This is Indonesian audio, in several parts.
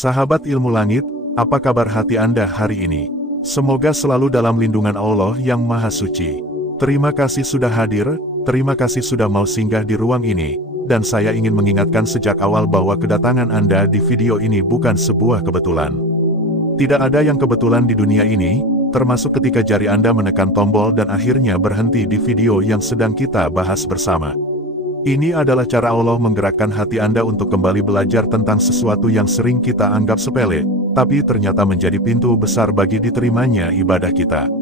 Sahabat ilmu langit, apa kabar hati Anda hari ini? Semoga selalu dalam lindungan Allah yang Maha Suci. Terima kasih sudah hadir, terima kasih sudah mau singgah di ruang ini, dan saya ingin mengingatkan sejak awal bahwa kedatangan Anda di video ini bukan sebuah kebetulan. Tidak ada yang kebetulan di dunia ini, termasuk ketika jari Anda menekan tombol dan akhirnya berhenti di video yang sedang kita bahas bersama. Ini adalah cara Allah menggerakkan hati Anda untuk kembali belajar tentang sesuatu yang sering kita anggap sepele, tapi ternyata menjadi pintu besar bagi diterimanya ibadah kita.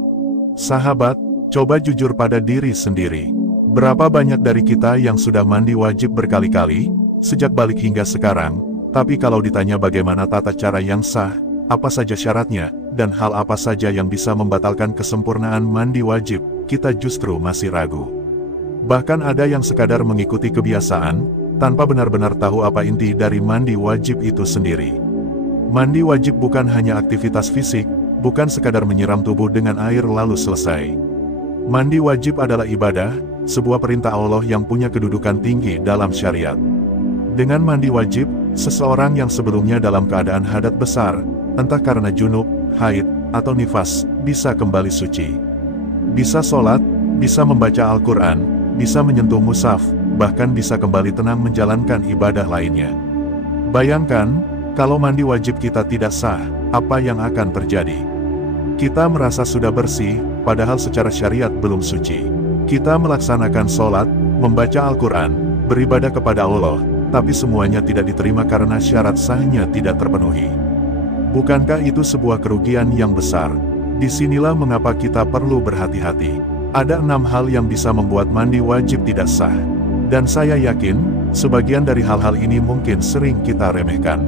Sahabat, coba jujur pada diri sendiri. Berapa banyak dari kita yang sudah mandi wajib berkali-kali, sejak balik hingga sekarang, tapi kalau ditanya bagaimana tata cara yang sah, apa saja syaratnya, dan hal apa saja yang bisa membatalkan kesempurnaan mandi wajib, kita justru masih ragu. Bahkan ada yang sekadar mengikuti kebiasaan, tanpa benar-benar tahu apa inti dari mandi wajib itu sendiri. Mandi wajib bukan hanya aktivitas fisik, bukan sekadar menyiram tubuh dengan air lalu selesai. Mandi wajib adalah ibadah, sebuah perintah Allah yang punya kedudukan tinggi dalam syariat. Dengan mandi wajib, seseorang yang sebelumnya dalam keadaan hadat besar, entah karena junub, haid, atau nifas, bisa kembali suci. Bisa sholat, bisa membaca Al-Quran, bisa menyentuh mushaf, bahkan bisa kembali tenang menjalankan ibadah lainnya. Bayangkan, kalau mandi wajib kita tidak sah, apa yang akan terjadi? Kita merasa sudah bersih, padahal secara syariat belum suci. Kita melaksanakan sholat, membaca Al-Quran, beribadah kepada Allah, tapi semuanya tidak diterima karena syarat sahnya tidak terpenuhi. Bukankah itu sebuah kerugian yang besar? Disinilah mengapa kita perlu berhati-hati. Ada 6 hal yang bisa membuat mandi wajib tidak sah. Dan saya yakin, sebagian dari hal-hal ini mungkin sering kita remehkan.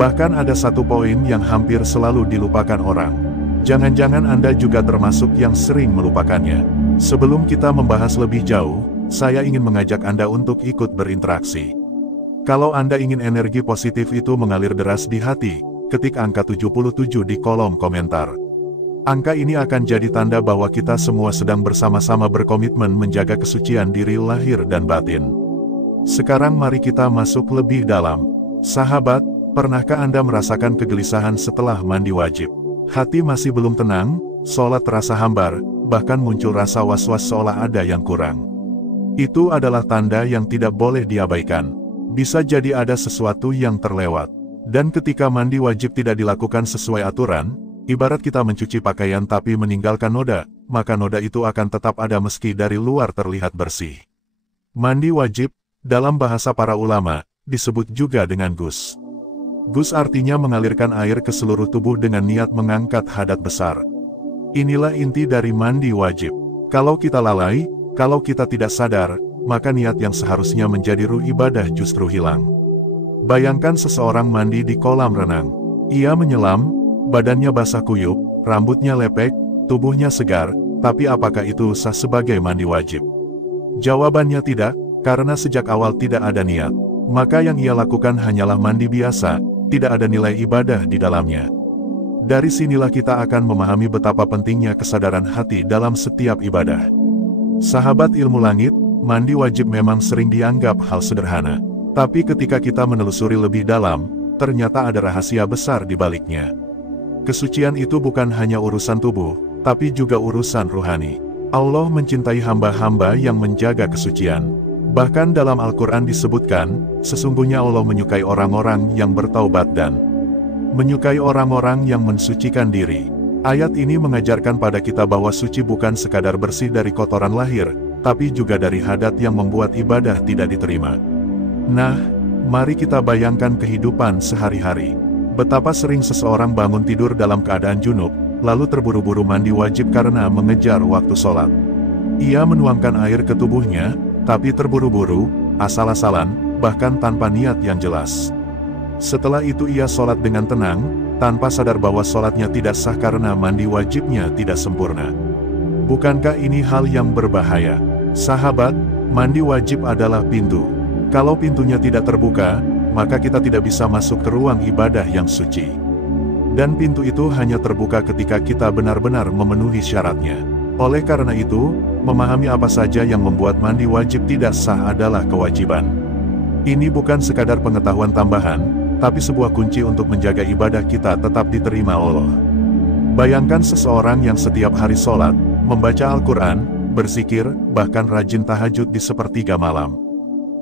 Bahkan ada satu poin yang hampir selalu dilupakan orang. Jangan-jangan Anda juga termasuk yang sering melupakannya. Sebelum kita membahas lebih jauh, saya ingin mengajak Anda untuk ikut berinteraksi. Kalau Anda ingin energi positif itu mengalir deras di hati, ketik angka 77 di kolom komentar. Angka ini akan jadi tanda bahwa kita semua sedang bersama-sama berkomitmen menjaga kesucian diri lahir dan batin. Sekarang mari kita masuk lebih dalam. Sahabat, pernahkah Anda merasakan kegelisahan setelah mandi wajib? Hati masih belum tenang, sholat terasa hambar, bahkan muncul rasa was-was seolah ada yang kurang. Itu adalah tanda yang tidak boleh diabaikan. Bisa jadi ada sesuatu yang terlewat. Dan ketika mandi wajib tidak dilakukan sesuai aturan, ibarat kita mencuci pakaian tapi meninggalkan noda, maka noda itu akan tetap ada meski dari luar terlihat bersih. Mandi wajib, dalam bahasa para ulama, disebut juga dengan gus. Gus artinya mengalirkan air ke seluruh tubuh dengan niat mengangkat hadat besar. Inilah inti dari mandi wajib. Kalau kita lalai, kalau kita tidak sadar, maka niat yang seharusnya menjadi ruh ibadah justru hilang. Bayangkan seseorang mandi di kolam renang. Ia menyelam, badannya basah kuyup, rambutnya lepek, tubuhnya segar, tapi apakah itu sah sebagai mandi wajib? Jawabannya tidak, karena sejak awal tidak ada niat. Maka yang ia lakukan hanyalah mandi biasa, tidak ada nilai ibadah di dalamnya. Dari sinilah kita akan memahami betapa pentingnya kesadaran hati dalam setiap ibadah. Sahabat ilmu langit, mandi wajib memang sering dianggap hal sederhana. Tapi ketika kita menelusuri lebih dalam, ternyata ada rahasia besar di baliknya. Kesucian itu bukan hanya urusan tubuh, tapi juga urusan ruhani. Allah mencintai hamba-hamba yang menjaga kesucian. Bahkan dalam Al-Quran disebutkan, sesungguhnya Allah menyukai orang-orang yang bertaubat dan menyukai orang-orang yang mensucikan diri. Ayat ini mengajarkan pada kita bahwa suci bukan sekadar bersih dari kotoran lahir, tapi juga dari hadat yang membuat ibadah tidak diterima. Nah, mari kita bayangkan kehidupan sehari-hari. Betapa sering seseorang bangun tidur dalam keadaan junub, lalu terburu-buru mandi wajib karena mengejar waktu sholat. Ia menuangkan air ke tubuhnya, tapi terburu-buru, asal-asalan, bahkan tanpa niat yang jelas. Setelah itu ia sholat dengan tenang, tanpa sadar bahwa sholatnya tidak sah karena mandi wajibnya tidak sempurna. Bukankah ini hal yang berbahaya? Sahabat, mandi wajib adalah pintu. Kalau pintunya tidak terbuka, maka kita tidak bisa masuk ke ruang ibadah yang suci. Dan pintu itu hanya terbuka ketika kita benar-benar memenuhi syaratnya. Oleh karena itu, memahami apa saja yang membuat mandi wajib tidak sah adalah kewajiban. Ini bukan sekadar pengetahuan tambahan, tapi sebuah kunci untuk menjaga ibadah kita tetap diterima Allah. Bayangkan seseorang yang setiap hari sholat, membaca Al-Quran, berzikir, bahkan rajin tahajud di sepertiga malam.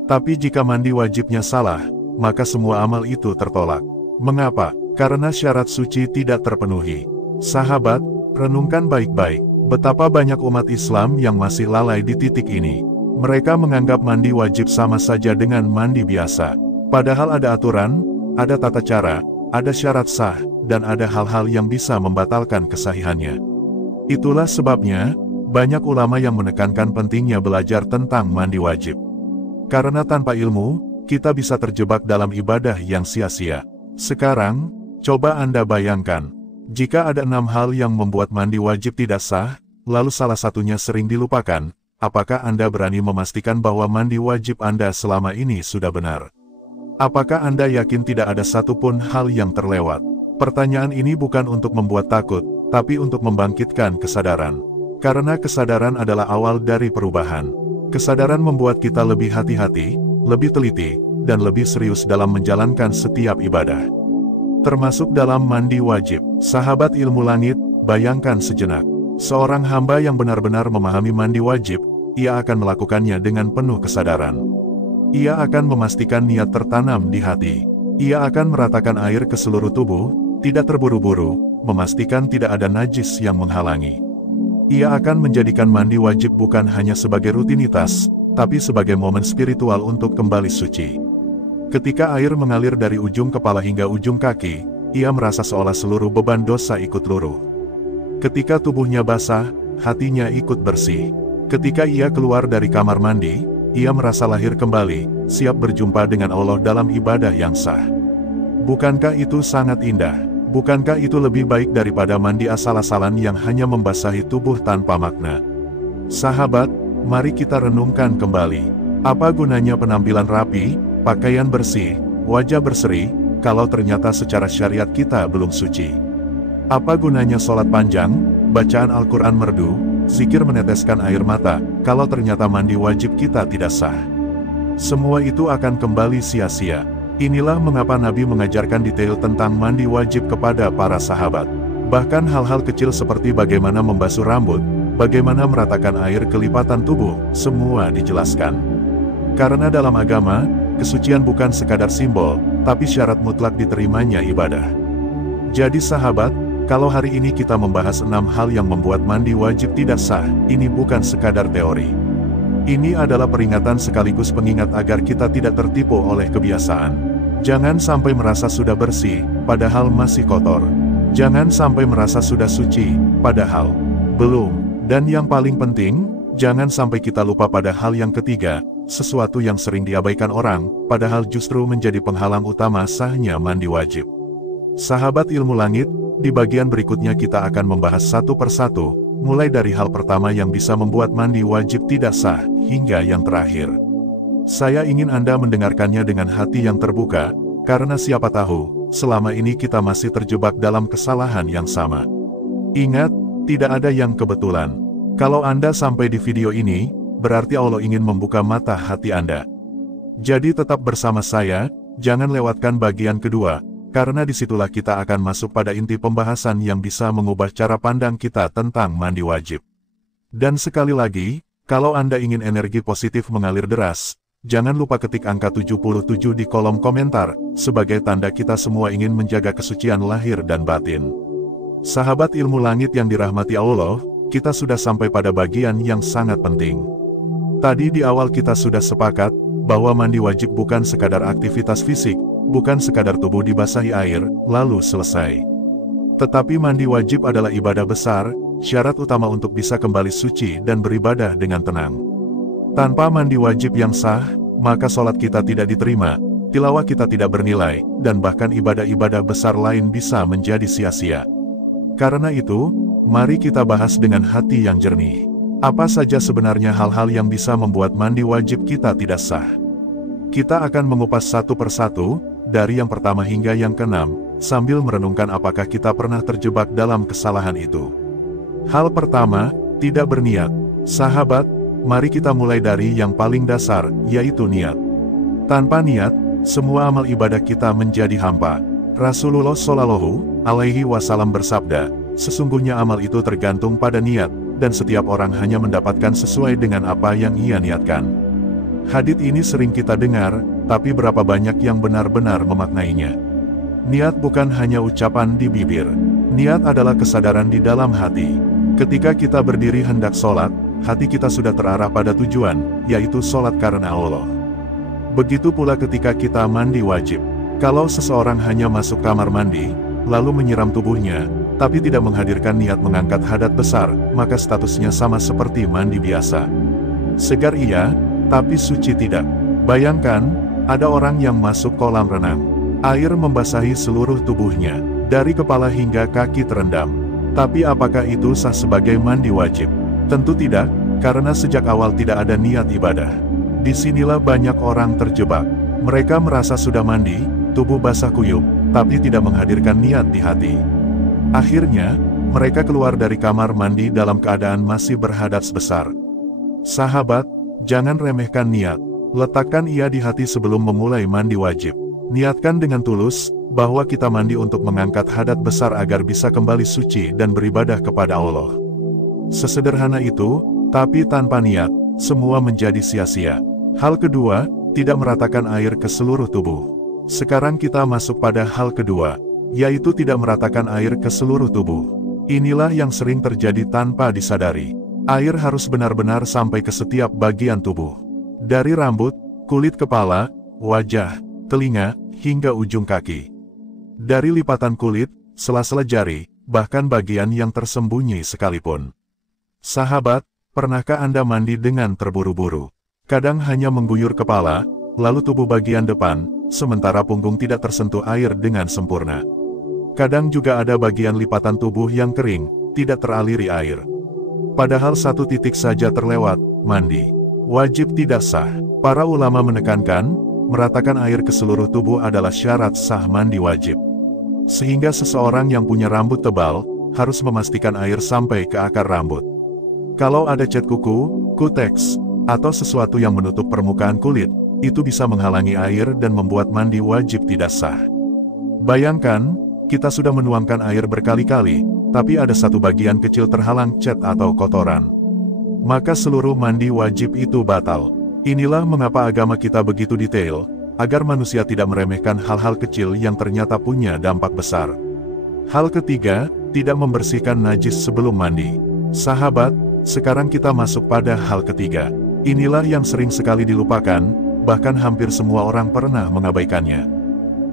Tapi jika mandi wajibnya salah, maka semua amal itu tertolak. Mengapa? Karena syarat suci tidak terpenuhi. Sahabat, renungkan baik-baik, betapa banyak umat Islam yang masih lalai di titik ini. Mereka menganggap mandi wajib sama saja dengan mandi biasa. Padahal ada aturan, ada tata cara, ada syarat sah, dan ada hal-hal yang bisa membatalkan kesahihannya. Itulah sebabnya, banyak ulama yang menekankan pentingnya belajar tentang mandi wajib. Karena tanpa ilmu, kita bisa terjebak dalam ibadah yang sia-sia. Sekarang, coba Anda bayangkan, jika ada 6 hal yang membuat mandi wajib tidak sah, lalu salah satunya sering dilupakan, apakah Anda berani memastikan bahwa mandi wajib Anda selama ini sudah benar? Apakah Anda yakin tidak ada satupun hal yang terlewat? Pertanyaan ini bukan untuk membuat takut, tapi untuk membangkitkan kesadaran. Karena kesadaran adalah awal dari perubahan. Kesadaran membuat kita lebih hati-hati, lebih teliti, dan lebih serius dalam menjalankan setiap ibadah. Termasuk dalam mandi wajib. Sahabat ilmu langit, bayangkan sejenak. Seorang hamba yang benar-benar memahami mandi wajib, ia akan melakukannya dengan penuh kesadaran. Ia akan memastikan niat tertanam di hati. Ia akan meratakan air ke seluruh tubuh, tidak terburu-buru, memastikan tidak ada najis yang menghalangi. Ia akan menjadikan mandi wajib bukan hanya sebagai rutinitas, tapi sebagai momen spiritual untuk kembali suci. Ketika air mengalir dari ujung kepala hingga ujung kaki, ia merasa seolah seluruh beban dosa ikut luruh. Ketika tubuhnya basah, hatinya ikut bersih. Ketika ia keluar dari kamar mandi, ia merasa lahir kembali, siap berjumpa dengan Allah dalam ibadah yang sah. Bukankah itu sangat indah? Bukankah itu lebih baik daripada mandi asal-asalan yang hanya membasahi tubuh tanpa makna? Sahabat, mari kita renungkan kembali. Apa gunanya penampilan rapi, pakaian bersih, wajah berseri, kalau ternyata secara syariat kita belum suci? Apa gunanya sholat panjang, bacaan Al-Quran merdu, zikir meneteskan air mata, kalau ternyata mandi wajib kita tidak sah? Semua itu akan kembali sia-sia. Inilah mengapa Nabi mengajarkan detail tentang mandi wajib kepada para sahabat. Bahkan hal-hal kecil seperti bagaimana membasuh rambut, bagaimana meratakan air ke lipatan tubuh, semua dijelaskan. Karena dalam agama, kesucian bukan sekadar simbol, tapi syarat mutlak diterimanya ibadah. Jadi sahabat, kalau hari ini kita membahas 6 hal yang membuat mandi wajib tidak sah, ini bukan sekadar teori. Ini adalah peringatan sekaligus pengingat agar kita tidak tertipu oleh kebiasaan. Jangan sampai merasa sudah bersih, padahal masih kotor. Jangan sampai merasa sudah suci, padahal belum. Dan yang paling penting, jangan sampai kita lupa pada hal yang ketiga, sesuatu yang sering diabaikan orang, padahal justru menjadi penghalang utama sahnya mandi wajib. Sahabat ilmu langit, di bagian berikutnya kita akan membahas satu persatu, mulai dari hal pertama yang bisa membuat mandi wajib tidak sah, hingga yang terakhir. Saya ingin Anda mendengarkannya dengan hati yang terbuka, karena siapa tahu, selama ini kita masih terjebak dalam kesalahan yang sama. Ingat, tidak ada yang kebetulan. Kalau Anda sampai di video ini, berarti Allah ingin membuka mata hati Anda. Jadi tetap bersama saya, jangan lewatkan bagian kedua, karena disitulah kita akan masuk pada inti pembahasan yang bisa mengubah cara pandang kita tentang mandi wajib. Dan sekali lagi, kalau Anda ingin energi positif mengalir deras, jangan lupa ketik angka 77 di kolom komentar, sebagai tanda kita semua ingin menjaga kesucian lahir dan batin. Sahabat ilmu langit yang dirahmati Allah, kita sudah sampai pada bagian yang sangat penting. Tadi di awal kita sudah sepakat, bahwa mandi wajib bukan sekadar aktivitas fisik, bukan sekadar tubuh dibasahi air, lalu selesai. Tetapi mandi wajib adalah ibadah besar, syarat utama untuk bisa kembali suci dan beribadah dengan tenang. Tanpa mandi wajib yang sah, maka sholat kita tidak diterima, tilawah kita tidak bernilai, dan bahkan ibadah-ibadah besar lain bisa menjadi sia-sia. Karena itu, mari kita bahas dengan hati yang jernih. Apa saja sebenarnya hal-hal yang bisa membuat mandi wajib kita tidak sah? Kita akan mengupas satu persatu, dari yang pertama hingga yang keenam, sambil merenungkan apakah kita pernah terjebak dalam kesalahan itu. Hal pertama, tidak berniat. Sahabat, mari kita mulai dari yang paling dasar, yaitu niat. Tanpa niat, semua amal ibadah kita menjadi hampa. Rasulullah Shallallahu Alaihi Wasallam bersabda, sesungguhnya amal itu tergantung pada niat, dan setiap orang hanya mendapatkan sesuai dengan apa yang ia niatkan. Hadits ini sering kita dengar, tapi berapa banyak yang benar-benar memaknainya? Niat bukan hanya ucapan di bibir. Niat adalah kesadaran di dalam hati. Ketika kita berdiri hendak sholat, hati kita sudah terarah pada tujuan, yaitu sholat karena Allah. Begitu pula ketika kita mandi wajib. Kalau seseorang hanya masuk kamar mandi, lalu menyiram tubuhnya, tapi tidak menghadirkan niat mengangkat hadat besar, maka statusnya sama seperti mandi biasa. Segar iya, tapi suci tidak. Bayangkan, ada orang yang masuk kolam renang. Air membasahi seluruh tubuhnya, dari kepala hingga kaki terendam. Tapi apakah itu sah sebagai mandi wajib? Tentu tidak, karena sejak awal tidak ada niat ibadah. Disinilah banyak orang terjebak. Mereka merasa sudah mandi, tubuh basah kuyup, tapi tidak menghadirkan niat di hati. Akhirnya, mereka keluar dari kamar mandi dalam keadaan masih berhadas besar. Sahabat, jangan remehkan niat. Letakkan ia di hati sebelum memulai mandi wajib. Niatkan dengan tulus, bahwa kita mandi untuk mengangkat hadat besar agar bisa kembali suci dan beribadah kepada Allah. Sesederhana itu, tapi tanpa niat, semua menjadi sia-sia. Hal kedua, tidak meratakan air ke seluruh tubuh. Sekarang kita masuk pada hal kedua, yaitu tidak meratakan air ke seluruh tubuh. Inilah yang sering terjadi tanpa disadari. Air harus benar-benar sampai ke setiap bagian tubuh. Dari rambut, kulit kepala, wajah, telinga, hingga ujung kaki. Dari lipatan kulit, sela-sela jari, bahkan bagian yang tersembunyi sekalipun. Sahabat, pernahkah Anda mandi dengan terburu-buru? Kadang hanya mengguyur kepala, lalu tubuh bagian depan, sementara punggung tidak tersentuh air dengan sempurna. Kadang juga ada bagian lipatan tubuh yang kering, tidak teraliri air. Padahal satu titik saja terlewat, mandi wajib tidak sah. Para ulama menekankan, meratakan air ke seluruh tubuh adalah syarat sah mandi wajib. Sehingga seseorang yang punya rambut tebal, harus memastikan air sampai ke akar rambut. Kalau ada cat kuku, kuteks, atau sesuatu yang menutup permukaan kulit, itu bisa menghalangi air dan membuat mandi wajib tidak sah. Bayangkan, kita sudah menuangkan air berkali-kali, tapi ada satu bagian kecil terhalang cat atau kotoran. Maka seluruh mandi wajib itu batal. Inilah mengapa agama kita begitu detail, agar manusia tidak meremehkan hal-hal kecil yang ternyata punya dampak besar. Hal ketiga, tidak membersihkan najis sebelum mandi. Sahabat, sekarang kita masuk pada hal ketiga. Inilah yang sering sekali dilupakan, bahkan hampir semua orang pernah mengabaikannya.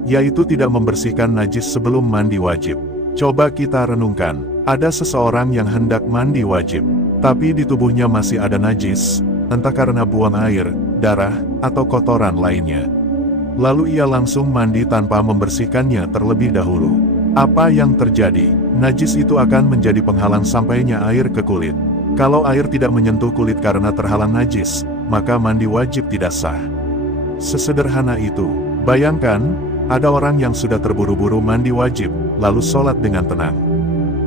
Yaitu tidak membersihkan najis sebelum mandi wajib. Coba kita renungkan, ada seseorang yang hendak mandi wajib, tapi di tubuhnya masih ada najis, entah karena buang air, darah, atau kotoran lainnya. Lalu ia langsung mandi tanpa membersihkannya terlebih dahulu. Apa yang terjadi? Najis itu akan menjadi penghalang sampainya air ke kulit. Kalau air tidak menyentuh kulit karena terhalang najis, maka mandi wajib tidak sah. Sesederhana itu. Bayangkan, ada orang yang sudah terburu-buru mandi wajib, lalu sholat dengan tenang.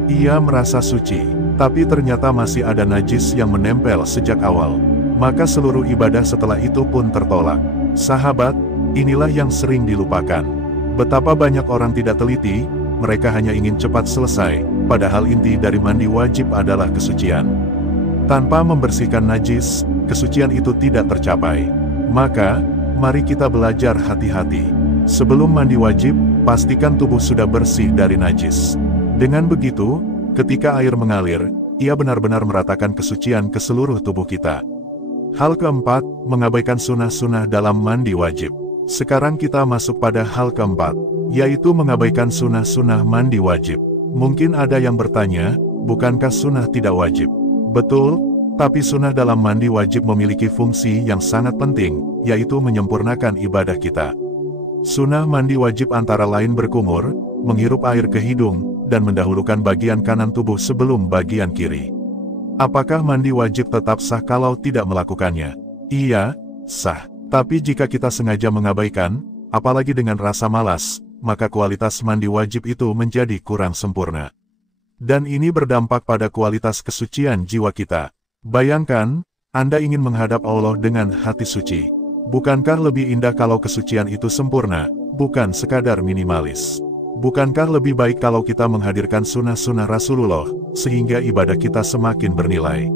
Ia merasa suci, tapi ternyata masih ada najis yang menempel sejak awal. Maka seluruh ibadah setelah itu pun tertolak. Sahabat, inilah yang sering dilupakan. Betapa banyak orang tidak teliti, mereka hanya ingin cepat selesai, padahal inti dari mandi wajib adalah kesucian. Tanpa membersihkan najis, kesucian itu tidak tercapai. Maka, mari kita belajar hati-hati. Sebelum mandi wajib, pastikan tubuh sudah bersih dari najis. Dengan begitu, ketika air mengalir, ia benar-benar meratakan kesucian ke seluruh tubuh kita. Hal keempat, mengabaikan sunnah-sunnah dalam mandi wajib. Sekarang kita masuk pada hal keempat, yaitu mengabaikan sunnah-sunnah mandi wajib. Mungkin ada yang bertanya, bukankah sunnah tidak wajib? Betul, tapi sunnah dalam mandi wajib memiliki fungsi yang sangat penting, yaitu menyempurnakan ibadah kita. Sunnah mandi wajib antara lain berkumur, menghirup air ke hidung, dan mendahulukan bagian kanan tubuh sebelum bagian kiri. Apakah mandi wajib tetap sah kalau tidak melakukannya? Iya, sah. Tapi jika kita sengaja mengabaikan, apalagi dengan rasa malas, maka kualitas mandi wajib itu menjadi kurang sempurna. Dan ini berdampak pada kualitas kesucian jiwa kita. Bayangkan, Anda ingin menghadap Allah dengan hati suci. Bukankah lebih indah kalau kesucian itu sempurna, bukan sekadar minimalis? Bukankah lebih baik kalau kita menghadirkan sunnah-sunnah Rasulullah, sehingga ibadah kita semakin bernilai?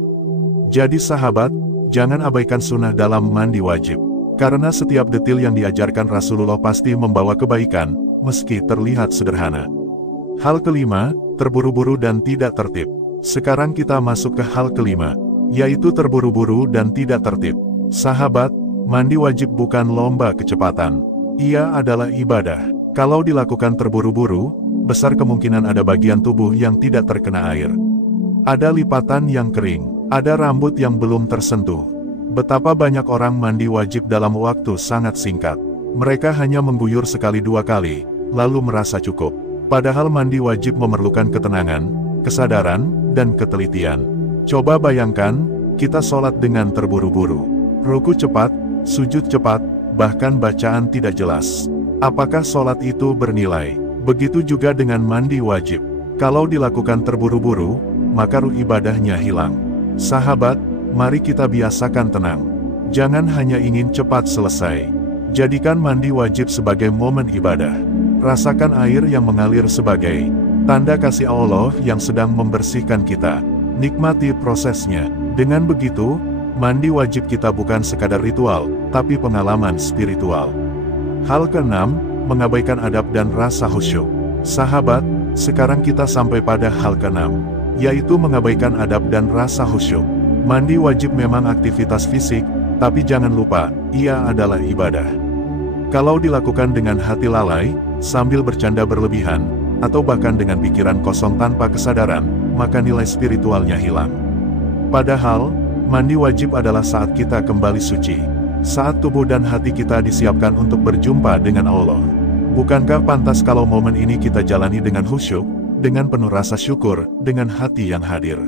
Jadi sahabat, jangan abaikan sunnah dalam mandi wajib. Karena setiap detil yang diajarkan Rasulullah pasti membawa kebaikan, meski terlihat sederhana. Hal kelima, terburu-buru dan tidak tertib. Sekarang kita masuk ke hal kelima, yaitu terburu-buru dan tidak tertib. Sahabat, mandi wajib bukan lomba kecepatan. Ia adalah ibadah. Kalau dilakukan terburu-buru, besar kemungkinan ada bagian tubuh yang tidak terkena air. Ada lipatan yang kering, ada rambut yang belum tersentuh. Betapa banyak orang mandi wajib dalam waktu sangat singkat. Mereka hanya mengguyur sekali dua kali, lalu merasa cukup. Padahal mandi wajib memerlukan ketenangan, kesadaran, dan ketelitian. Coba bayangkan, kita sholat dengan terburu-buru. Ruku cepat, sujud cepat, bahkan bacaan tidak jelas. Apakah sholat itu bernilai? Begitu juga dengan mandi wajib. Kalau dilakukan terburu-buru, maka ruh ibadahnya hilang. Sahabat, mari kita biasakan tenang. Jangan hanya ingin cepat selesai. Jadikan mandi wajib sebagai momen ibadah. Rasakan air yang mengalir sebagai tanda kasih Allah yang sedang membersihkan kita. Nikmati prosesnya. Dengan begitu, mandi wajib kita bukan sekadar ritual, tapi pengalaman spiritual. Hal keenam, mengabaikan adab dan rasa khusyuk. Sahabat, sekarang kita sampai pada hal keenam, yaitu mengabaikan adab dan rasa khusyuk. Mandi wajib memang aktivitas fisik, tapi jangan lupa, ia adalah ibadah. Kalau dilakukan dengan hati lalai, sambil bercanda berlebihan, atau bahkan dengan pikiran kosong tanpa kesadaran, maka nilai spiritualnya hilang. Padahal, mandi wajib adalah saat kita kembali suci. Saat tubuh dan hati kita disiapkan untuk berjumpa dengan Allah. Bukankah pantas kalau momen ini kita jalani dengan khusyuk, dengan penuh rasa syukur, dengan hati yang hadir?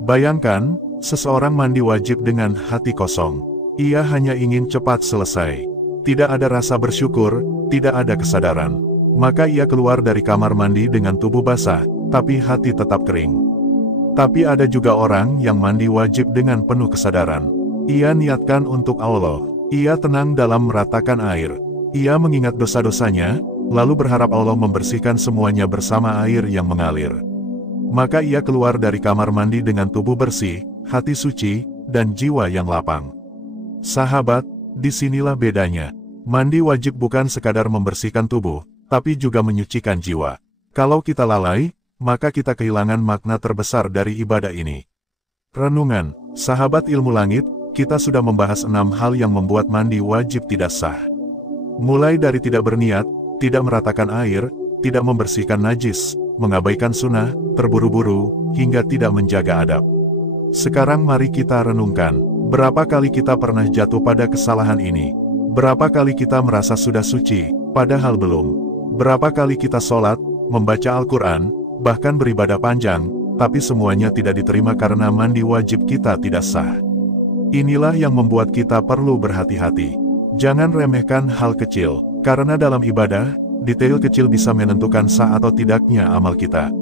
Bayangkan, seseorang mandi wajib dengan hati kosong. Ia hanya ingin cepat selesai. Tidak ada rasa bersyukur, tidak ada kesadaran. Maka ia keluar dari kamar mandi dengan tubuh basah, tapi hati tetap kering. Tapi ada juga orang yang mandi wajib dengan penuh kesadaran. Ia niatkan untuk Allah. Ia tenang dalam meratakan air. Ia mengingat dosa-dosanya, lalu berharap Allah membersihkan semuanya bersama air yang mengalir. Maka ia keluar dari kamar mandi dengan tubuh bersih, hati suci, dan jiwa yang lapang. Sahabat, disinilah bedanya. Mandi wajib bukan sekadar membersihkan tubuh, tapi juga menyucikan jiwa. Kalau kita lalai, maka kita kehilangan makna terbesar dari ibadah ini. Renungan, sahabat ilmu langit, kita sudah membahas 6 hal yang membuat mandi wajib tidak sah. Mulai dari tidak berniat, tidak meratakan air, tidak membersihkan najis, mengabaikan sunnah, terburu-buru, hingga tidak menjaga adab. Sekarang mari kita renungkan, berapa kali kita pernah jatuh pada kesalahan ini? Berapa kali kita merasa sudah suci, padahal belum? Berapa kali kita sholat, membaca Al-Quran, bahkan beribadah panjang, tapi semuanya tidak diterima karena mandi wajib kita tidak sah. Inilah yang membuat kita perlu berhati-hati. Jangan remehkan hal kecil, karena dalam ibadah, detail kecil bisa menentukan sah atau tidaknya amal kita.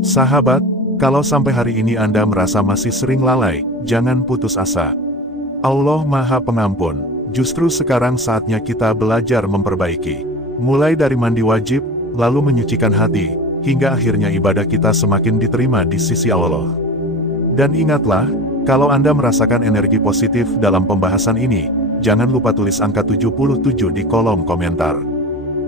Sahabat, kalau sampai hari ini Anda merasa masih sering lalai, jangan putus asa. Allah Maha Pengampun, justru sekarang saatnya kita belajar memperbaiki. Mulai dari mandi wajib, lalu menyucikan hati, hingga akhirnya ibadah kita semakin diterima di sisi Allah. Dan ingatlah, kalau Anda merasakan energi positif dalam pembahasan ini, jangan lupa tulis angka 77 di kolom komentar.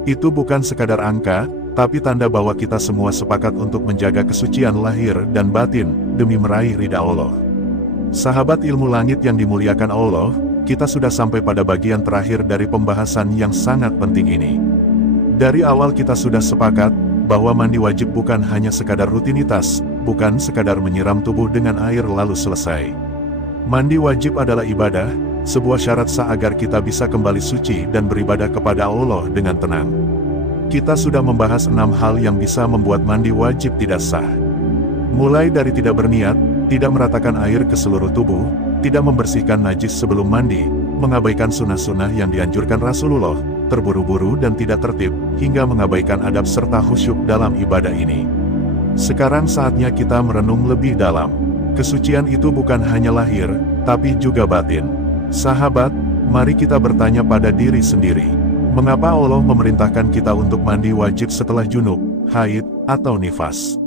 Itu bukan sekadar angka, tapi tanda bahwa kita semua sepakat untuk menjaga kesucian lahir dan batin, demi meraih ridha Allah. Sahabat ilmu langit yang dimuliakan Allah, kita sudah sampai pada bagian terakhir dari pembahasan yang sangat penting ini. Dari awal kita sudah sepakat, bahwa mandi wajib bukan hanya sekadar rutinitas, bukan sekadar menyiram tubuh dengan air lalu selesai. Mandi wajib adalah ibadah, sebuah syarat sah agar kita bisa kembali suci dan beribadah kepada Allah dengan tenang. Kita sudah membahas 6 hal yang bisa membuat mandi wajib tidak sah. Mulai dari tidak berniat, tidak meratakan air ke seluruh tubuh, tidak membersihkan najis sebelum mandi, mengabaikan sunnah-sunnah yang dianjurkan Rasulullah, terburu-buru dan tidak tertib, hingga mengabaikan adab serta khusyuk dalam ibadah ini. Sekarang saatnya kita merenung lebih dalam. Kesucian itu bukan hanya lahir, tapi juga batin. Sahabat, mari kita bertanya pada diri sendiri. Mengapa Allah memerintahkan kita untuk mandi wajib setelah junub, haid, atau nifas?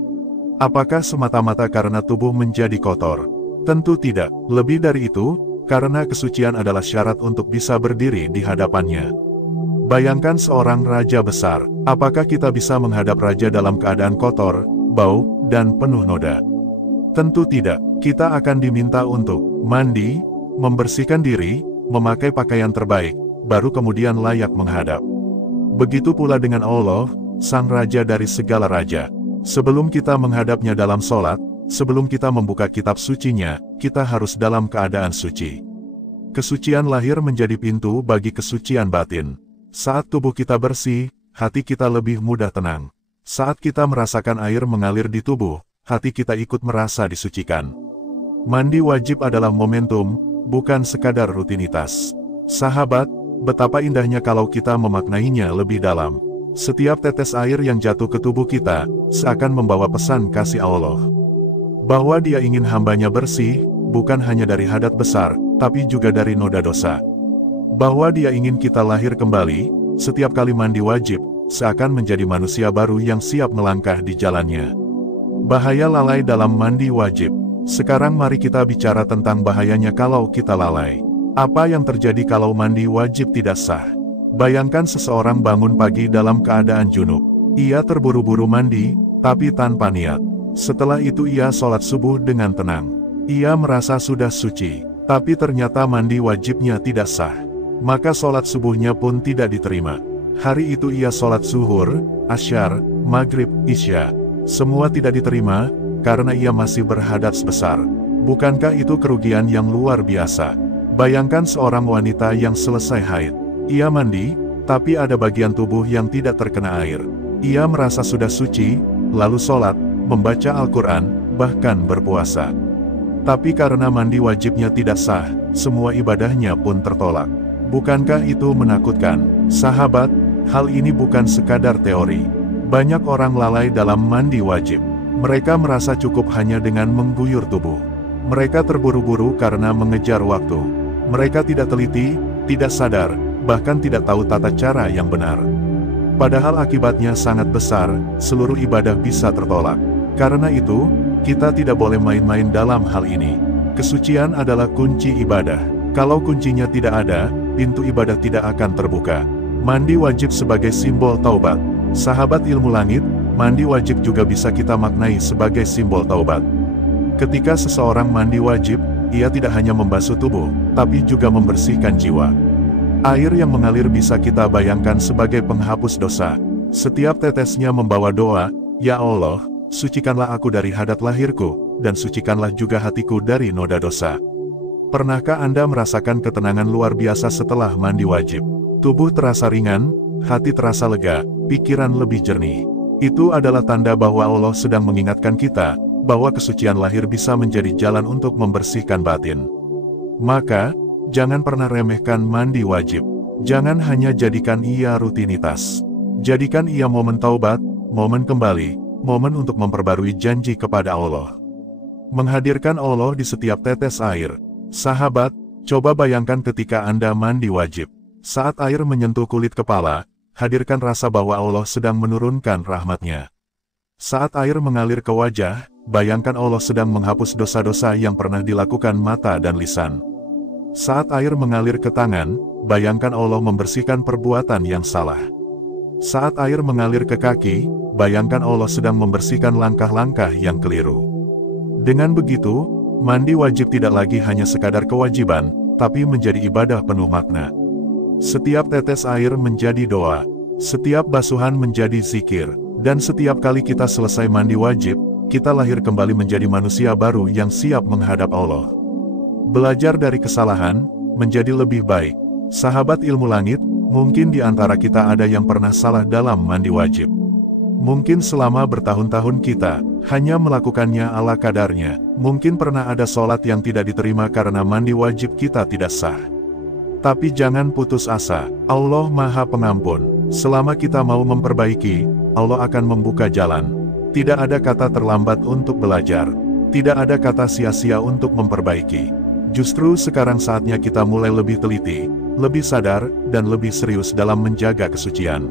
Apakah semata-mata karena tubuh menjadi kotor? Tentu tidak. Lebih dari itu, karena kesucian adalah syarat untuk bisa berdiri di hadapannya. Bayangkan seorang raja besar. Apakah kita bisa menghadap raja dalam keadaan kotor, bau, dan penuh noda? Tentu tidak. Kita akan diminta untuk mandi, membersihkan diri, memakai pakaian terbaik, baru kemudian layak menghadap. Begitu pula dengan Allah, Sang Raja dari segala raja. Sebelum kita menghadapnya dalam sholat, sebelum kita membuka kitab sucinya, kita harus dalam keadaan suci. Kesucian lahir menjadi pintu bagi kesucian batin. Saat tubuh kita bersih, hati kita lebih mudah tenang. Saat kita merasakan air mengalir di tubuh, hati kita ikut merasa disucikan. Mandi wajib adalah momentum, bukan sekadar rutinitas. Sahabat, betapa indahnya kalau kita memaknainya lebih dalam. Setiap tetes air yang jatuh ke tubuh kita, seakan membawa pesan kasih Allah. Bahwa Dia ingin hambanya bersih, bukan hanya dari hadat besar, tapi juga dari noda dosa. Bahwa Dia ingin kita lahir kembali, setiap kali mandi wajib, seakan menjadi manusia baru yang siap melangkah di jalannya. Bahaya lalai dalam mandi wajib. Sekarang mari kita bicara tentang bahayanya kalau kita lalai. Apa yang terjadi kalau mandi wajib tidak sah? Bayangkan seseorang bangun pagi dalam keadaan junub. Ia terburu-buru mandi, tapi tanpa niat. Setelah itu ia sholat subuh dengan tenang. Ia merasa sudah suci, tapi ternyata mandi wajibnya tidak sah. Maka sholat subuhnya pun tidak diterima. Hari itu ia sholat zuhur, asyar, maghrib, isya. Semua tidak diterima, karena ia masih berhadas besar. Bukankah itu kerugian yang luar biasa? Bayangkan seorang wanita yang selesai haid. Ia mandi, tapi ada bagian tubuh yang tidak terkena air. Ia merasa sudah suci, lalu sholat, membaca Al-Quran, bahkan berpuasa. Tapi karena mandi wajibnya tidak sah, semua ibadahnya pun tertolak. Bukankah itu menakutkan? Sahabat, hal ini bukan sekadar teori. Banyak orang lalai dalam mandi wajib. Mereka merasa cukup hanya dengan mengguyur tubuh. Mereka terburu-buru karena mengejar waktu. Mereka tidak teliti, tidak sadar, bahkan tidak tahu tata cara yang benar. Padahal akibatnya sangat besar, seluruh ibadah bisa tertolak. Karena itu, kita tidak boleh main-main dalam hal ini. Kesucian adalah kunci ibadah. Kalau kuncinya tidak ada, pintu ibadah tidak akan terbuka. Mandi wajib sebagai simbol taubat. Sahabat ilmu langit, mandi wajib juga bisa kita maknai sebagai simbol taubat. Ketika seseorang mandi wajib, ia tidak hanya membasuh tubuh, tapi juga membersihkan jiwa. Air yang mengalir bisa kita bayangkan sebagai penghapus dosa. Setiap tetesnya membawa doa, "Ya Allah, sucikanlah aku dari hadat lahirku, dan sucikanlah juga hatiku dari noda dosa." Pernahkah Anda merasakan ketenangan luar biasa setelah mandi wajib? Tubuh terasa ringan, hati terasa lega, pikiran lebih jernih. Itu adalah tanda bahwa Allah sedang mengingatkan kita, bahwa kesucian lahir bisa menjadi jalan untuk membersihkan batin. Maka, jangan pernah remehkan mandi wajib. Jangan hanya jadikan ia rutinitas. Jadikan ia momen taubat, momen kembali, momen untuk memperbarui janji kepada Allah. Menghadirkan Allah di setiap tetes air. Sahabat, coba bayangkan ketika Anda mandi wajib. Saat air menyentuh kulit kepala, hadirkan rasa bahwa Allah sedang menurunkan rahmat-Nya. Saat air mengalir ke wajah, bayangkan Allah sedang menghapus dosa-dosa yang pernah dilakukan mata dan lisan. Saat air mengalir ke tangan, bayangkan Allah membersihkan perbuatan yang salah. Saat air mengalir ke kaki, bayangkan Allah sedang membersihkan langkah-langkah yang keliru. Dengan begitu, mandi wajib tidak lagi hanya sekadar kewajiban, tapi menjadi ibadah penuh makna. Setiap tetes air menjadi doa, setiap basuhan menjadi zikir, dan setiap kali kita selesai mandi wajib, kita lahir kembali menjadi manusia baru yang siap menghadap Allah. Belajar dari kesalahan, menjadi lebih baik. Sahabat ilmu langit, mungkin di antara kita ada yang pernah salah dalam mandi wajib. Mungkin selama bertahun-tahun kita hanya melakukannya ala kadarnya. Mungkin pernah ada sholat yang tidak diterima karena mandi wajib kita tidak sah. Tapi jangan putus asa, Allah Maha Pengampun. Selama kita mau memperbaiki, Allah akan membuka jalan. Tidak ada kata terlambat untuk belajar. Tidak ada kata sia-sia untuk memperbaiki. Justru sekarang saatnya kita mulai lebih teliti, lebih sadar, dan lebih serius dalam menjaga kesucian.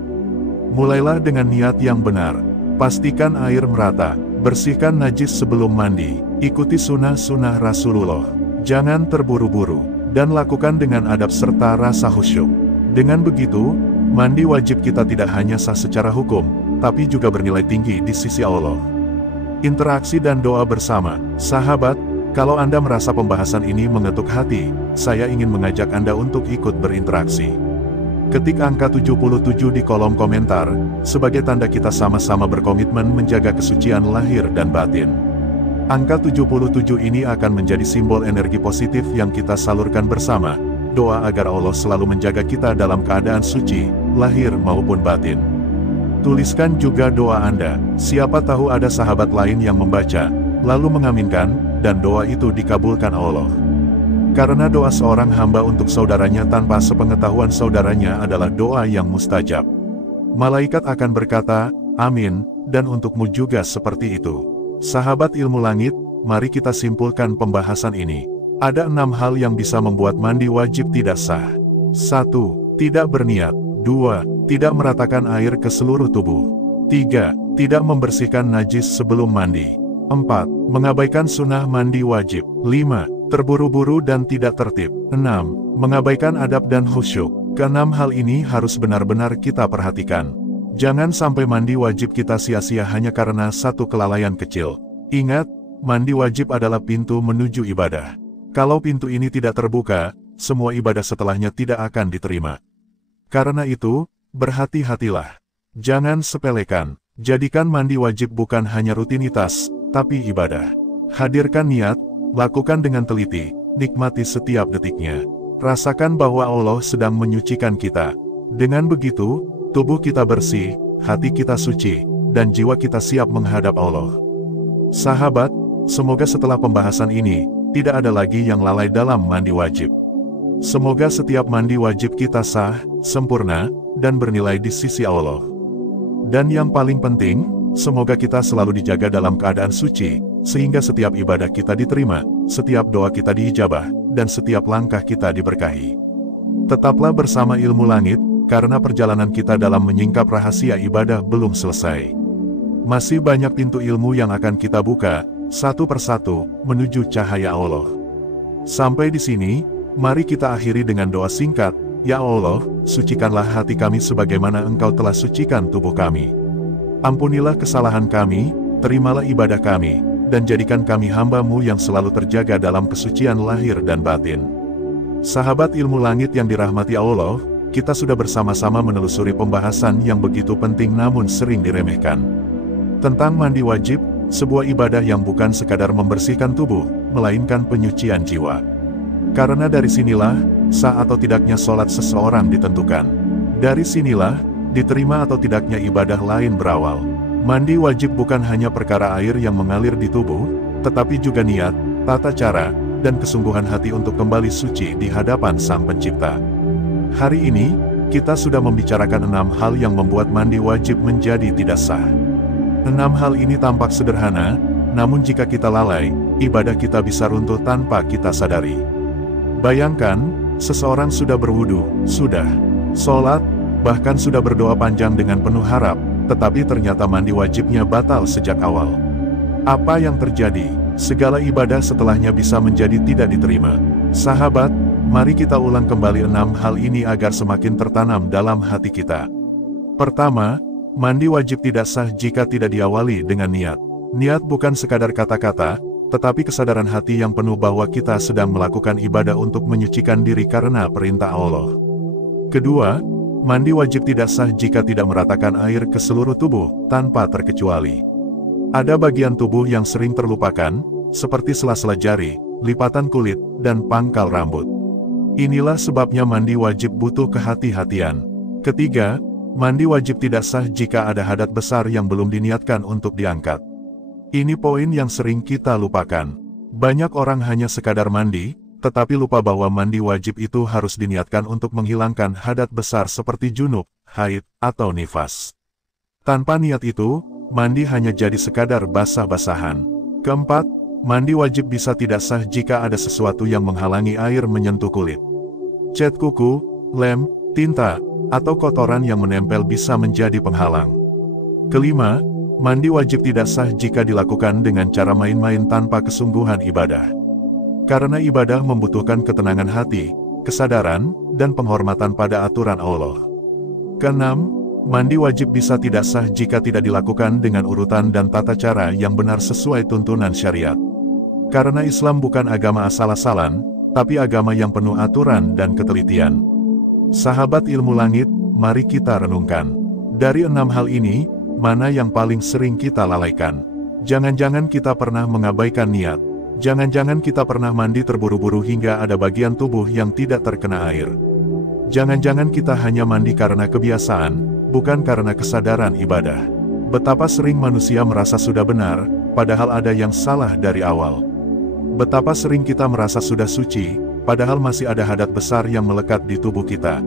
Mulailah dengan niat yang benar. Pastikan air merata, bersihkan najis sebelum mandi, ikuti sunnah-sunnah Rasulullah. Jangan terburu-buru, dan lakukan dengan adab serta rasa khusyuk. Dengan begitu, mandi wajib kita tidak hanya sah secara hukum, tapi juga bernilai tinggi di sisi Allah. Interaksi dan doa bersama. Sahabat, kalau Anda merasa pembahasan ini mengetuk hati, saya ingin mengajak Anda untuk ikut berinteraksi. Ketik angka 77 di kolom komentar, sebagai tanda kita sama-sama berkomitmen menjaga kesucian lahir dan batin. Angka 77 ini akan menjadi simbol energi positif yang kita salurkan bersama. Doa agar Allah selalu menjaga kita dalam keadaan suci, lahir maupun batin. Tuliskan juga doa Anda, siapa tahu ada sahabat lain yang membaca, lalu mengaminkan, dan doa itu dikabulkan Allah. Karena doa seorang hamba untuk saudaranya tanpa sepengetahuan saudaranya adalah doa yang mustajab. Malaikat akan berkata, amin, dan untukmu juga seperti itu. Sahabat ilmu langit, mari kita simpulkan pembahasan ini. Ada 6 hal yang bisa membuat mandi wajib tidak sah. 1. Tidak berniat. 2. Tidak meratakan air ke seluruh tubuh. 3. Tidak membersihkan najis sebelum mandi. 4. Mengabaikan sunnah mandi wajib. 5. Terburu-buru dan tidak tertib. 6. Mengabaikan adab dan khusyuk. Keenam hal ini harus benar-benar kita perhatikan. Jangan sampai mandi wajib kita sia-sia hanya karena satu kelalaian kecil. Ingat, mandi wajib adalah pintu menuju ibadah. Kalau pintu ini tidak terbuka, semua ibadah setelahnya tidak akan diterima. Karena itu, berhati-hatilah. Jangan sepelekan. Jadikan mandi wajib bukan hanya rutinitas, tapi ibadah. Hadirkan niat, lakukan dengan teliti, nikmati setiap detiknya. Rasakan bahwa Allah sedang menyucikan kita. Dengan begitu, tubuh kita bersih, hati kita suci, dan jiwa kita siap menghadap Allah. Sahabat, semoga setelah pembahasan ini, tidak ada lagi yang lalai dalam mandi wajib. Semoga setiap mandi wajib kita sah, sempurna, dan bernilai di sisi Allah. Dan yang paling penting, semoga kita selalu dijaga dalam keadaan suci, sehingga setiap ibadah kita diterima, setiap doa kita diijabah, dan setiap langkah kita diberkahi. Tetaplah bersama Ilmu Langit, karena perjalanan kita dalam menyingkap rahasia ibadah belum selesai. Masih banyak pintu ilmu yang akan kita buka, satu persatu, menuju cahaya Allah. Sampai di sini, mari kita akhiri dengan doa singkat, Ya Allah, sucikanlah hati kami sebagaimana Engkau telah sucikan tubuh kami. Ampunilah kesalahan kami, terimalah ibadah kami, dan jadikan kami hamba-Mu yang selalu terjaga dalam kesucian lahir dan batin. Sahabat Ilmu Langit yang dirahmati Allah, kita sudah bersama-sama menelusuri pembahasan yang begitu penting namun sering diremehkan. Tentang mandi wajib, sebuah ibadah yang bukan sekadar membersihkan tubuh, melainkan penyucian jiwa. Karena dari sinilah, sah atau tidaknya sholat seseorang ditentukan. Dari sinilah, diterima atau tidaknya ibadah lain berawal. Mandi wajib bukan hanya perkara air yang mengalir di tubuh, tetapi juga niat, tata cara, dan kesungguhan hati untuk kembali suci di hadapan Sang Pencipta. Hari ini, kita sudah membicarakan 6 hal yang membuat mandi wajib menjadi tidak sah. 6 hal ini tampak sederhana, namun jika kita lalai, ibadah kita bisa runtuh tanpa kita sadari. Bayangkan, seseorang sudah berwudu, sudah sholat, bahkan sudah berdoa panjang dengan penuh harap, tetapi ternyata mandi wajibnya batal sejak awal. Apa yang terjadi? Segala ibadah setelahnya bisa menjadi tidak diterima. Sahabat, mari kita ulang kembali 6 hal ini agar semakin tertanam dalam hati kita. Pertama, mandi wajib tidak sah jika tidak diawali dengan niat. Niat bukan sekadar kata-kata, tetapi kesadaran hati yang penuh bahwa kita sedang melakukan ibadah untuk menyucikan diri karena perintah Allah. Kedua, mandi wajib tidak sah jika tidak meratakan air ke seluruh tubuh, tanpa terkecuali. Ada bagian tubuh yang sering terlupakan, seperti sela-sela jari, lipatan kulit, dan pangkal rambut. Inilah sebabnya mandi wajib butuh kehati-hatian. Ketiga, mandi wajib tidak sah jika ada hadat besar yang belum diniatkan untuk diangkat. Ini poin yang sering kita lupakan. Banyak orang hanya sekadar mandi, tetapi lupa bahwa mandi wajib itu harus diniatkan untuk menghilangkan hadat besar seperti junub, haid, atau nifas. Tanpa niat itu, mandi hanya jadi sekadar basah-basahan. Keempat, mandi wajib bisa tidak sah jika ada sesuatu yang menghalangi air menyentuh kulit. Cat kuku, lem, tinta, atau kotoran yang menempel bisa menjadi penghalang. Kelima, mandi wajib tidak sah jika dilakukan dengan cara main-main tanpa kesungguhan ibadah. Karena ibadah membutuhkan ketenangan hati, kesadaran, dan penghormatan pada aturan Allah. Keenam, mandi wajib bisa tidak sah jika tidak dilakukan dengan urutan dan tata cara yang benar sesuai tuntunan syariat. Karena Islam bukan agama asal-asalan, tapi agama yang penuh aturan dan ketelitian. Sahabat ilmu langit, mari kita renungkan. Dari 6 hal ini, mana yang paling sering kita lalaikan? Jangan-jangan kita pernah mengabaikan niat. Jangan-jangan kita pernah mandi terburu-buru hingga ada bagian tubuh yang tidak terkena air. Jangan-jangan kita hanya mandi karena kebiasaan, bukan karena kesadaran ibadah. Betapa sering manusia merasa sudah benar, padahal ada yang salah dari awal. Betapa sering kita merasa sudah suci, padahal masih ada hadat besar yang melekat di tubuh kita.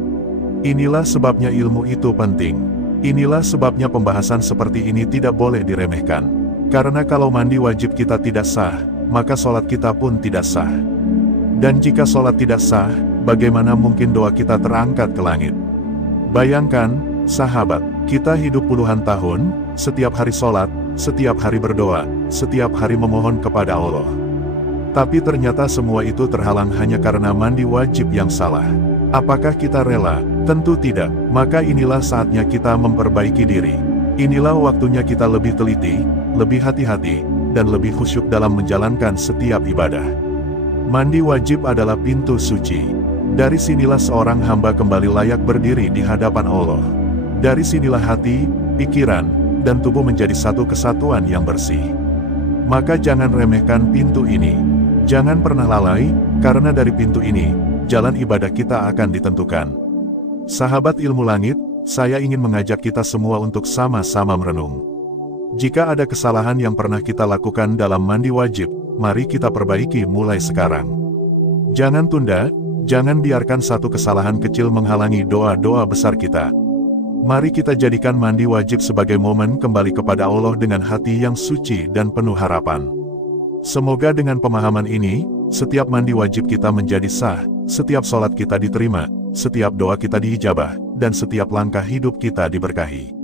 Inilah sebabnya ilmu itu penting. Inilah sebabnya pembahasan seperti ini tidak boleh diremehkan. Karena kalau mandi wajib kita tidak sah, maka sholat kita pun tidak sah. Dan jika sholat tidak sah, bagaimana mungkin doa kita terangkat ke langit? Bayangkan, sahabat, kita hidup puluhan tahun, setiap hari sholat, setiap hari berdoa, setiap hari memohon kepada Allah. Tapi ternyata semua itu terhalang hanya karena mandi wajib yang salah. Apakah kita rela? Tentu tidak. Maka inilah saatnya kita memperbaiki diri. Inilah waktunya kita lebih teliti, lebih hati-hati, dan lebih khusyuk dalam menjalankan setiap ibadah. Mandi wajib adalah pintu suci. Dari sinilah seorang hamba kembali layak berdiri di hadapan Allah. Dari sinilah hati, pikiran, dan tubuh menjadi satu kesatuan yang bersih. Maka jangan remehkan pintu ini. Jangan pernah lalai, karena dari pintu ini, jalan ibadah kita akan ditentukan. Sahabat ilmu langit, saya ingin mengajak kita semua untuk sama-sama merenung. Jika ada kesalahan yang pernah kita lakukan dalam mandi wajib, mari kita perbaiki mulai sekarang. Jangan tunda, jangan biarkan satu kesalahan kecil menghalangi doa-doa besar kita. Mari kita jadikan mandi wajib sebagai momen kembali kepada Allah dengan hati yang suci dan penuh harapan. Semoga dengan pemahaman ini, setiap mandi wajib kita menjadi sah, setiap sholat kita diterima, setiap doa kita diijabah, dan setiap langkah hidup kita diberkahi.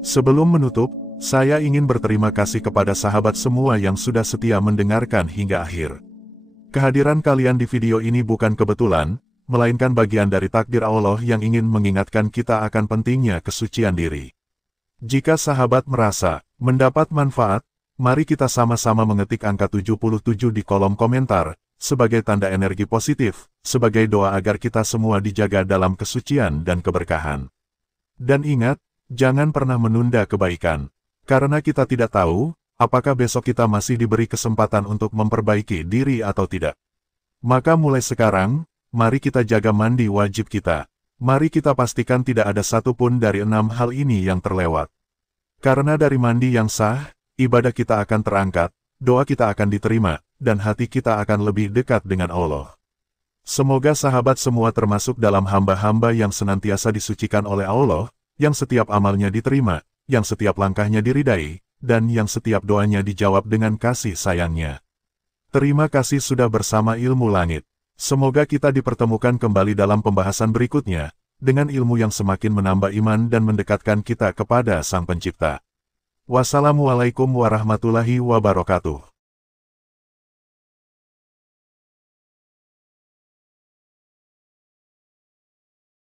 Sebelum menutup, saya ingin berterima kasih kepada sahabat semua yang sudah setia mendengarkan hingga akhir. Kehadiran kalian di video ini bukan kebetulan, melainkan bagian dari takdir Allah yang ingin mengingatkan kita akan pentingnya kesucian diri. Jika sahabat merasa mendapat manfaat, mari kita sama-sama mengetik angka 77 di kolom komentar, sebagai tanda energi positif, sebagai doa agar kita semua dijaga dalam kesucian dan keberkahan. Dan ingat, jangan pernah menunda kebaikan, karena kita tidak tahu, apakah besok kita masih diberi kesempatan untuk memperbaiki diri atau tidak. Maka mulai sekarang, mari kita jaga mandi wajib kita. Mari kita pastikan tidak ada satupun dari 6 hal ini yang terlewat. Karena dari mandi yang sah, ibadah kita akan terangkat, doa kita akan diterima, dan hati kita akan lebih dekat dengan Allah. Semoga sahabat semua termasuk dalam hamba-hamba yang senantiasa disucikan oleh Allah, yang setiap amalnya diterima, yang setiap langkahnya diridai, dan yang setiap doanya dijawab dengan kasih sayangnya. Terima kasih sudah bersama Ilmu Langit. Semoga kita dipertemukan kembali dalam pembahasan berikutnya, dengan ilmu yang semakin menambah iman dan mendekatkan kita kepada Sang Pencipta. Wassalamualaikum warahmatullahi wabarakatuh.